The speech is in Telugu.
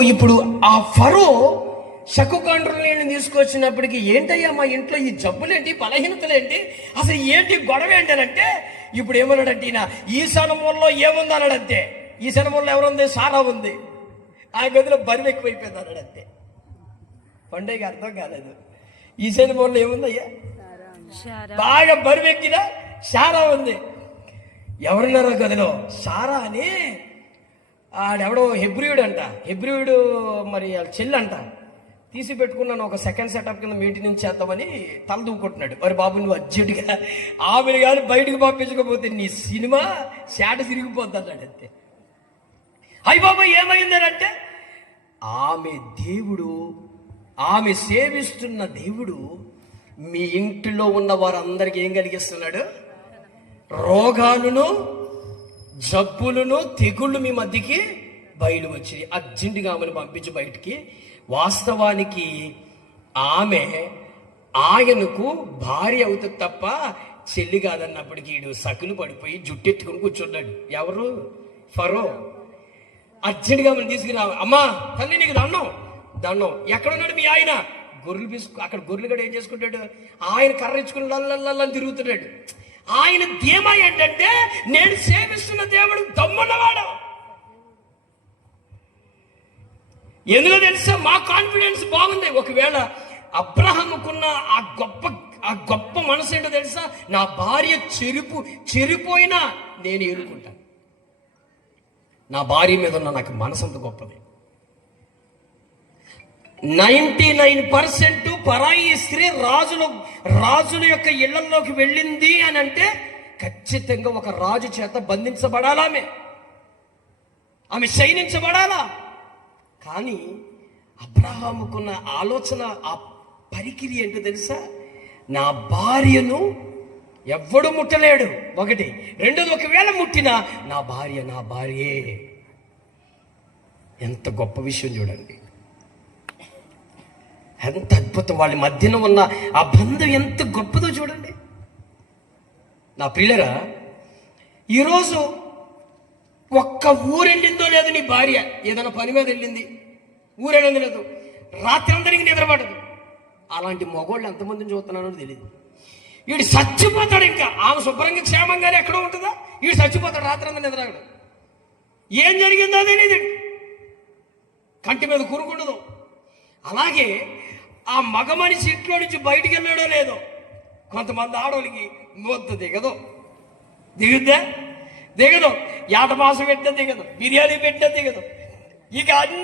ఇప్పుడు ఆ ఫరో శకుకండ్రుని తీసుకొచ్చినప్పటికీ ఏంటయ్యా మా ఇంట్లో ఈ జబ్బులేంటి బలహీనతలేంటి అసలు ఏంటి గొడవ ఏంటి అని అంటే ఇప్పుడు ఏమన్నాడంటే ఈయన ఈశానమూలలో ఏముంది అన్నాడంతే. ఈశానమూలలో ఎవరుంది? సారా ఉంది. ఆ గదిలో బరువు ఎక్కువైపోయింది అన్నాడంతే. పండుగ అర్థం కాలేదు. ఈశానమూలలో ఏముందయ్యా? బాగా బరువు ఎక్కిన సారా ఉంది. ఎవరున్నారో గదిలో? సారా అని ఆడెవడో హెబ్రియుడు అంట. హెబ్రియుడు మరి చెల్లంట. తీసి పెట్టుకున్నాను ఒక సెకండ్ సెటప్ కింద మెయింటెనెన్స్ చేద్దామని తల దూకుంటున్నాడు. మరి బాబు నువ్వు అర్జెంటుగా ఆమెను కానీ బయటకు పంపించకపోతే నీ సినిమా శాట తిరిగిపోద్ది అన్నాడు అంతే. అయ్య బాబా ఏమైందనంటే ఆమె దేవుడు, ఆమె సేవిస్తున్న దేవుడు మీ ఇంటిలో ఉన్న వారందరికీ ఏం కలిగిస్తున్నాడు? రోగాలను, జబ్బులను, తెగుళ్ళు మీ మధ్యకి బయలు వచ్చి అర్జెంటుగా ఆమెను పంపించి బయటికి. వాస్తవానికి ఆమె ఆయనకు భార్య అవుతుంది తప్ప చెల్లి కాదన్నప్పటికీ ఈడు సకులు పడిపోయి జుట్టెత్తుకుని కూర్చున్నాడు. ఎవరు? ఫరో. అర్జెంటుగా ఆమెను తీసుకురా. అమ్మా తల్లి నీకు దండం దండం. ఎక్కడున్నాడు మీ ఆయన? గొర్రెలు తీసుకు అక్కడ గొర్రెలు కూడా ఏం చేసుకుంటాడు? ఆయన కర్ర ఇచ్చుకుని లల్లని తిరుగుతున్నాడు. ఆయన ధీమా ఏంటంటే నేను సేవిస్తున్న దేవుడు దమ్మున్నవాడు. ఎందులో తెలుసా? మా కాన్ఫిడెన్స్ బాగుంది. ఒకవేళ అబ్రహాముకున్న ఆ గొప్ప మనసు ఏంటో తెలుసా? నా భార్య చెరిపోయినా నేను ఏలుకుంటాను. నా భార్య మీద ఉన్న నాకు మనసు అంత గొప్పది. 99% పరాయి స్త్రీ రాజుల యొక్క ఇళ్లలోకి వెళ్ళింది అని అంటే ఖచ్చితంగా ఒక రాజు చేత బంధించబడాలా, ఆమె శయనించబడాలా. కానీ అబ్రహాముకున్న ఆలోచన, ఆ పరికిరి ఏంటో తెలుసా? నా భార్యను ఎవ్వడు ముట్టలేడు. ఒకటి. రెండోది, ఒకవేళ ముట్టినా నా భార్యే. ఎంత గొప్ప విషయం చూడండి, ఎంత అద్భుతం. వాళ్ళ మధ్యన ఉన్న ఆ బంధం ఎంత గొప్పదో చూడండి. నా ప్రియులరా, ఈరోజు ఒక్క ఊరెళ్ళిందో లేదు నీ భార్య, ఏదైనా పని మీద వెళ్ళింది, ఊరెళ్ళింది లేదు, రాత్రి అందరికి నిద్రపడదు. అలాంటి మగోళ్ళు ఎంతమందిని చూస్తున్నానో తెలియదు. వీడు చచ్చిపోతాడు. ఇంకా ఆమె శుభ్రంగా క్షేమంగానే ఎక్కడో ఉంటుందా, వీడు చచ్చిపోతాడు. రాత్రి అందరూ నిద్రగడు. ఏం జరిగిందో తెలియదు. కంటి మీద కురుకుండదు. అలాగే ఆ మగ మనిషి ఇంట్లో నుంచి బయటికి వెళ్ళాడో లేదో, కొంతమంది ఆడవాళ్ళకి మొద్దు దిగుద్దా దిగదు, యాట మాసం పెట్టినా దిగదు, బిర్యానీ పెట్టినా దిగదు. ఇక